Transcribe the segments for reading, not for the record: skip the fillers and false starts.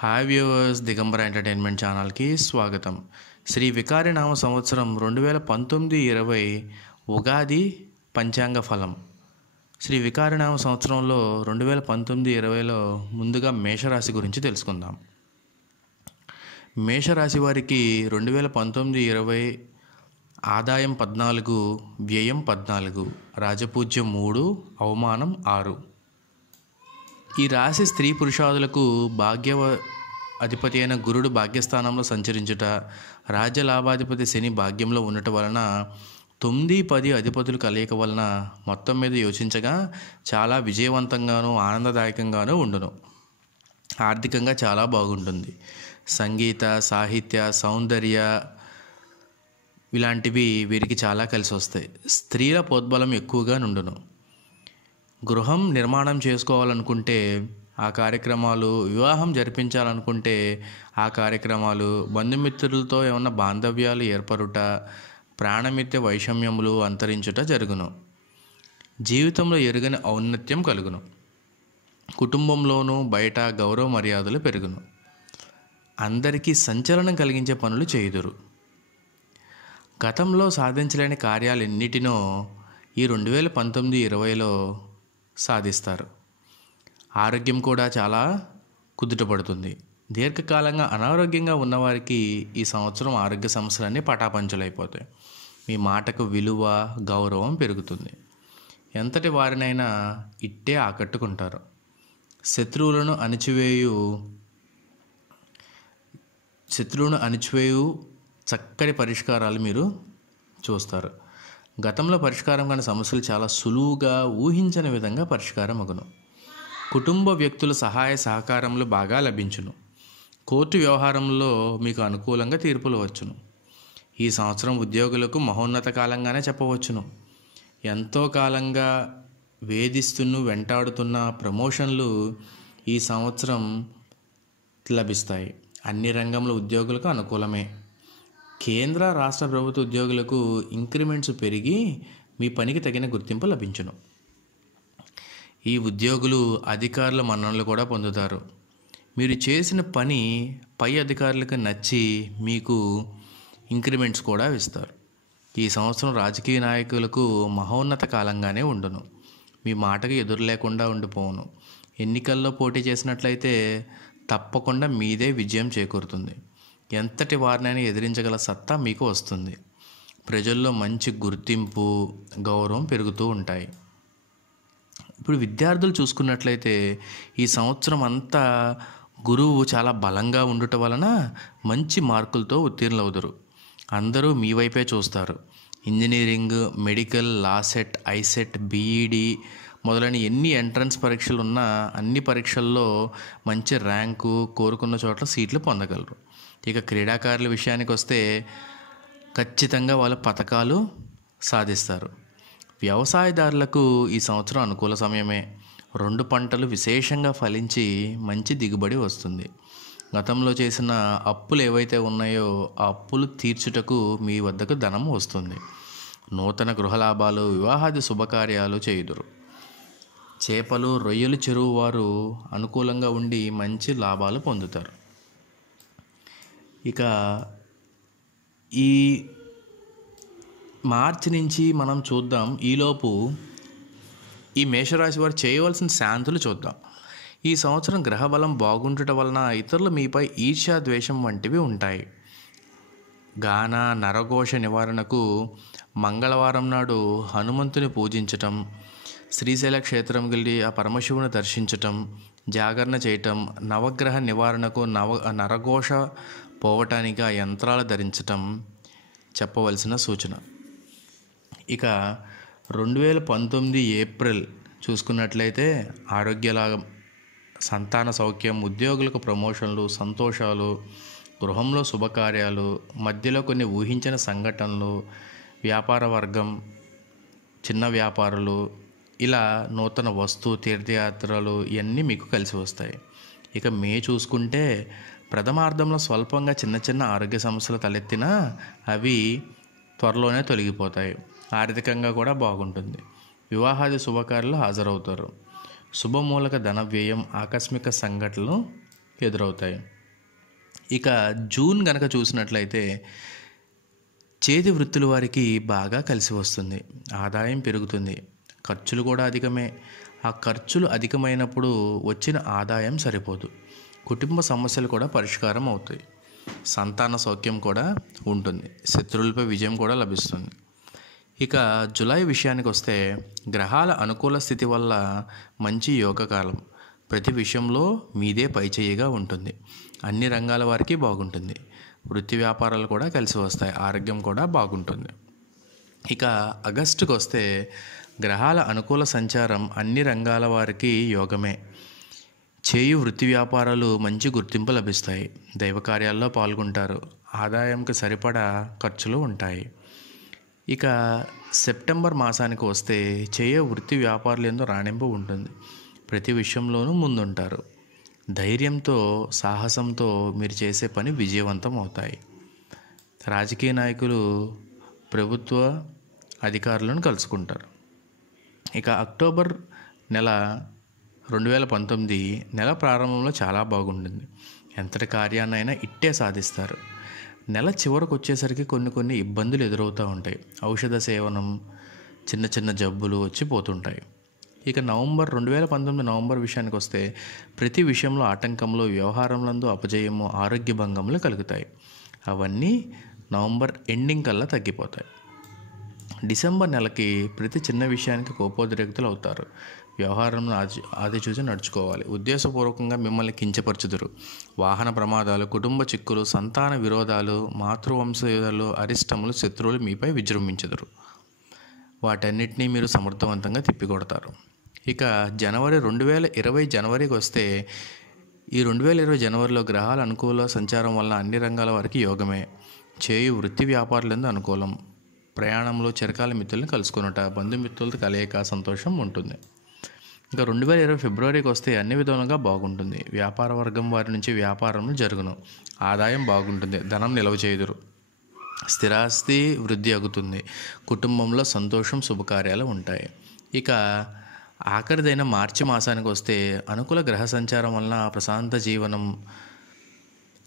Hi viewers, దిగంబర entertainment ఛానల్కి స్వాగతం. శ్రీ వికారినామ సంవత్సరం 2019-20 ఉగాది పంచాంగ ఫలం. శ్రీ వికారినామ సంవత్సరంలో 2019-20లో ముందుగా మేషరాశి గురించి తెలుసుకుందాం. మేషరాశి వారికి 2019-20 ఆదాయం 14, వ్యయం 14, రాజపూజ్యం 3, అవమానం 6. ఈ రాశి స్త్రీ పురుషాదులకు అధిపతి అయిన గురుడు భాగ్యస్థానంలో సంచరించుట, రాజ్య లాభాధిపతి శని భాగ్యంలో ఉండటం వలన 9, 10 అధిపతులు కలయిక వలన మొత్తం మీద యోచించగా చాలా విజయవంతంగాను ఆనందదాయకంగానూ ఉండును. ఆర్థికంగా చాలా బాగుంటుంది. సంగీత, సాహిత్య, సౌందర్య ఇలాంటివి వీరికి చాలా కలిసి వస్తాయి. స్త్రీల ప్రోద్బలం ఎక్కువగా నుండును. గృహం నిర్మాణం చేసుకోవాలనుకుంటే ఆ కార్యక్రమాలు, వివాహం జరిపించాలనుకుంటే ఆ కార్యక్రమాలు, బంధుమిత్రులతో ఏమన్నా బాంధవ్యాలు ఏర్పడుట, ప్రాణమిత్య వైషమ్యములు అంతరించుట జరుగును. జీవితంలో ఎరుగని ఔన్నత్యం కలుగును. కుటుంబంలోనూ బయట గౌరవ మర్యాదలు పెరుగును. అందరికీ సంచలనం కలిగించే పనులు చేయుదురు. గతంలో సాధించలేని కార్యాలన్నిటినో ఈ 2019-20లో సాధిస్తారు. ఆరోగ్యం కూడా చాలా కుదుటపడుతుంది. దీర్ఘకాలంగా అనారోగ్యంగా ఉన్నవారికి ఈ సంవత్సరం ఆరోగ్య సమస్యలన్నీ పటాపంచలైపోతాయి. మీ మాటకు విలువ, గౌరవం పెరుగుతుంది. ఎంతటి వారినైనా ఇట్టే ఆకట్టుకుంటారు. శత్రువులను అణిచివేయు చక్కటి పరిష్కారాలు మీరు చూస్తారు. గతంలో పరిష్కారం కాని సమస్యలు చాలా సులువుగా ఊహించని విధంగా పరిష్కారం అగును. కుటుంబ వ్యక్తుల సహాయ సహకారములు బాగా లభించును. కోర్టు వ్యవహారంలో మీకు అనుకూలంగా తీర్పులు వచ్చును. ఈ సంవత్సరం ఉద్యోగులకు మహోన్నత కాలంగానే చెప్పవచ్చును. ఎంతో కాలంగా వెంటాడుతున్న ప్రమోషన్లు ఈ సంవత్సరం లభిస్తాయి. అన్ని రంగంలో ఉద్యోగులకు అనుకూలమే. కేంద్ర రాష్ట్ర ప్రభుత్వ ఉద్యోగులకు ఇంక్రిమెంట్స్ పెరిగి మీ పనికి తగిన గుర్తింపు లభించును. ఈ ఉద్యోగులు అధికారుల మన్ననలు కూడా పొందుతారు. మీరు చేసిన పని పై అధికారులకు నచ్చి మీకు ఇంక్రిమెంట్స్ కూడా ఇస్తారు. ఈ సంవత్సరం రాజకీయ నాయకులకు మహోన్నత కాలంగానే ఉండును. మీ మాటకు ఎదురు లేకుండా ఉండిపోవును. ఎన్నికల్లో పోటీ చేసినట్లయితే తప్పకుండా మీదే విజయం చేకూరుతుంది. ఎంతటి వారినైనా ఎదిరించగల సత్తా మీకు వస్తుంది. ప్రజల్లో మంచి గుర్తింపు, గౌరవం పెరుగుతూ ఉంటాయి. ఇప్పుడు విద్యార్థులు చూసుకున్నట్లయితే ఈ సంవత్సరం అంతా గురువు చాలా బలంగా ఉండటం వలన మంచి మార్కులతో ఉత్తీర్ణులవుతారు. అందరూ మీ వైపే చూస్తారు. Engineering, medical, law set, ICET, BEd మొదలైన ఎన్ని ఎంట్రన్స్ పరీక్షలు ఉన్నా అన్ని పరీక్షల్లో మంచి ర్యాంకు, కోరుకున్న చోట్ల సీట్లు పొందగలరు. ఇక క్రీడాకారుల విషయానికి వస్తే ఖచ్చితంగా వాళ్ళ పథకాలు సాధిస్తారు. వ్యవసాయదారులకు ఈ సంవత్సరం అనుకూల సమయమే. 2 పంటలు విశేషంగా ఫలించి మంచి దిగుబడి వస్తుంది. గతంలో చేసిన అప్పులు ఏవైతే ఉన్నాయో ఆ అప్పులు తీర్చుటకు మీ వద్దకు ధనం వస్తుంది. నూతన గృహలాభాలు, వివాహాది శుభకార్యాలు చేయుదురు. చేపలు, రొయ్యలు చెరువు వారు అనుకూలంగా ఉండి మంచి లాభాలు పొందుతారు. ఇక ఈ మార్చి నుంచి మనం చూద్దాం. ఈలోపు ఈ మేషరాశి వారు చేయవలసిన శాంతులు చూద్దాం. ఈ సంవత్సరం గ్రహబలం బాగుండటం వలన ఇతరులు మీపై ఈర్ష్య, ద్వేషం వంటివి ఉంటాయి. గాన నరఘోష నివారణకు మంగళవారం నాడు హనుమంతుని పూజించటం, శ్రీశైల క్షేత్రం వెళ్ళి ఆ పరమశివుని దర్శించటం, జాగరణ చేయటం, నవగ్రహ నివారణకు నరఘోష పోవటానికి ఆ యంత్రాలు ధరించటం చెప్పవలసిన సూచన. ఇక 2019 ఏప్రిల్ చూసుకున్నట్లయితే ఆరోగ్యలాభం, సంతాన సౌఖ్యం, ఉద్యోగులకు ప్రమోషన్లు, సంతోషాలు, గృహంలో శుభకార్యాలు, మధ్యలో కొన్ని ఊహించిన సంఘటనలు, వ్యాపార వర్గం, చిన్న వ్యాపారులు, ఇలా నూతన తీర్థయాత్రలు ఇవన్నీ మీకు కలిసి వస్తాయి. ఇక మే చూసుకుంటే ప్రథమార్థంలో స్వల్పంగా చిన్న చిన్న ఆరోగ్య సమస్యలు తలెత్తినా అవి త్వరలోనే తొలగిపోతాయి. ఆర్థికంగా కూడా బాగుంటుంది. వివాహాది శుభకార్యాలు హాజరవుతారు. శుభమూలక ధన వ్యయం, ఆకస్మిక సంఘటనలు ఎదురవుతాయి. ఇక జూన్ గనక చూసినట్లయితే చేతి వృత్తుల వారికి బాగా కలిసి వస్తుంది. ఆదాయం పెరుగుతుంది. ఖర్చులు కూడా అధికమే. ఆ ఖర్చులు అధికమైనప్పుడు వచ్చిన ఆదాయం సరిపోదు. కుటుంబ సమస్యలు కూడా పరిష్కారం అవుతాయి. సంతాన సౌఖ్యం కూడా ఉంటుంది. శత్రువులపై విజయం కూడా లభిస్తుంది. ఇక జూలై విషయానికి వస్తే గ్రహాల అనుకూల స్థితి వల్ల మంచి యోగకాలం. ప్రతి విషయంలో మీదే పైచేయిగా ఉంటుంది. అన్ని రంగాల వారికి బాగుంటుంది. వృత్తి వ్యాపారాలు కూడా కలిసి వస్తాయి. ఆరోగ్యం కూడా బాగుంటుంది. ఇక ఆగస్టుకు వస్తే గ్రహాల అనుకూల సంచారం అన్ని రంగాల వారికి యోగమే. చేయు వృత్తి వ్యాపారాలు మంచి గుర్తింపు లభిస్తాయి. దైవ కార్యాల్లో పాల్గొంటారు. ఆదాయంకి సరిపడా ఖర్చులు ఉంటాయి. ఇక సెప్టెంబర్ మాసానికి వస్తే చేయు వృత్తి వ్యాపారులు ఎంతో రాణింపు ఉంటుంది. ప్రతి విషయంలోనూ ముందుంటారు. ధైర్యంతో సాహసంతో మీరు చేసే పని విజయవంతం అవుతాయి. రాజకీయ నాయకులు ప్రభుత్వ అధికారులను కలుసుకుంటారు. ఇక అక్టోబర్ నెల 2019 నెల ప్రారంభంలో చాలా బాగుంటుంది. ఎంతటి కార్యాన్నైనా ఇట్టే సాధిస్తారు. నెల చివరకు వచ్చేసరికి కొన్ని ఇబ్బందులు ఎదురవుతూ ఉంటాయి. ఔషధ సేవనం, చిన్న చిన్న జబ్బులు వచ్చి పోతుంటాయి. ఇక 2019 నవంబర్ విషయానికి వస్తే ప్రతి విషయంలో ఆటంకంలో, వ్యవహారంలందు అపజయము, ఆరోగ్య భంగములు కలుగుతాయి. అవన్నీ నవంబర్ ఎండింగ్ కల్లా తగ్గిపోతాయి. డిసెంబర్ నెలకి ప్రతి చిన్న విషయానికి కోపోద్రేక్తులు అవుతారు. వ్యవహారంలో ఆదిచూసి నడుచుకోవాలి. ఉద్దేశపూర్వకంగా మిమ్మల్ని కించపరచుదురు. వాహన ప్రమాదాలు, కుటుంబ చిక్కులు, సంతాన విరోధాలు, మాతృవంశీయులు, అరిష్టములు, శత్రువులు మీపై విజృంభించుదురు. వాటన్నిటినీ మీరు సమర్థవంతంగా తిప్పికొడతారు. ఇక 2020 జనవరికి వస్తే ఈ 2020 జనవరిలో గ్రహాల అనుకూల సంచారం వల్ల అన్ని రంగాల వారికి యోగమే. చేయు వృత్తి వ్యాపారులందు అనుకూలం. ప్రయాణంలో చిరకాల మిత్రులను కలుసుకున్నట, బంధుమిత్రులతో కలయిక, సంతోషం ఉంటుంది. ఇంకా 2020 ఫిబ్రవరికి వస్తే అన్ని విధాలుగా బాగుంటుంది. వ్యాపార వర్గం వారి నుంచి వ్యాపారం జరుగును. ఆదాయం బాగుంటుంది. ధనం నిల్వ చేయుదురు. స్థిరాస్తి వృద్ధి అగుతుంది. కుటుంబంలో సంతోషం, శుభకార్యాలు ఉంటాయి. ఇక ఆఖరిదైన మార్చి మాసానికి వస్తే అనుకూల గ్రహ సంచారం వలన ప్రశాంత జీవనం,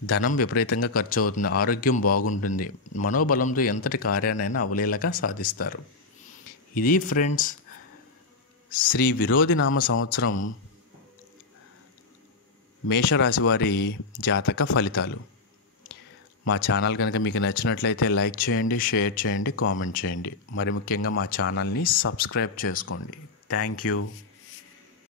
ధనం విపరీతంగా ఖర్చు అవుతుంది. ఆరోగ్యం బాగుంటుంది. మనోబలంతో ఎంతటి కార్యాన్నైనా అవలీలగా సాధిస్తారు. ఇది ఫ్రెండ్స్ శ్రీ విరోధినామ సంవత్సరం మేషరాశి వారి జాతక ఫలితాలు. మా ఛానల్ కనుక మీకు నచ్చినట్లయితే లైక్ చేయండి, షేర్ చేయండి, కామెంట్ చేయండి. మరి ముఖ్యంగా మా ఛానల్ని సబ్స్క్రైబ్ చేసుకోండి. Thank you.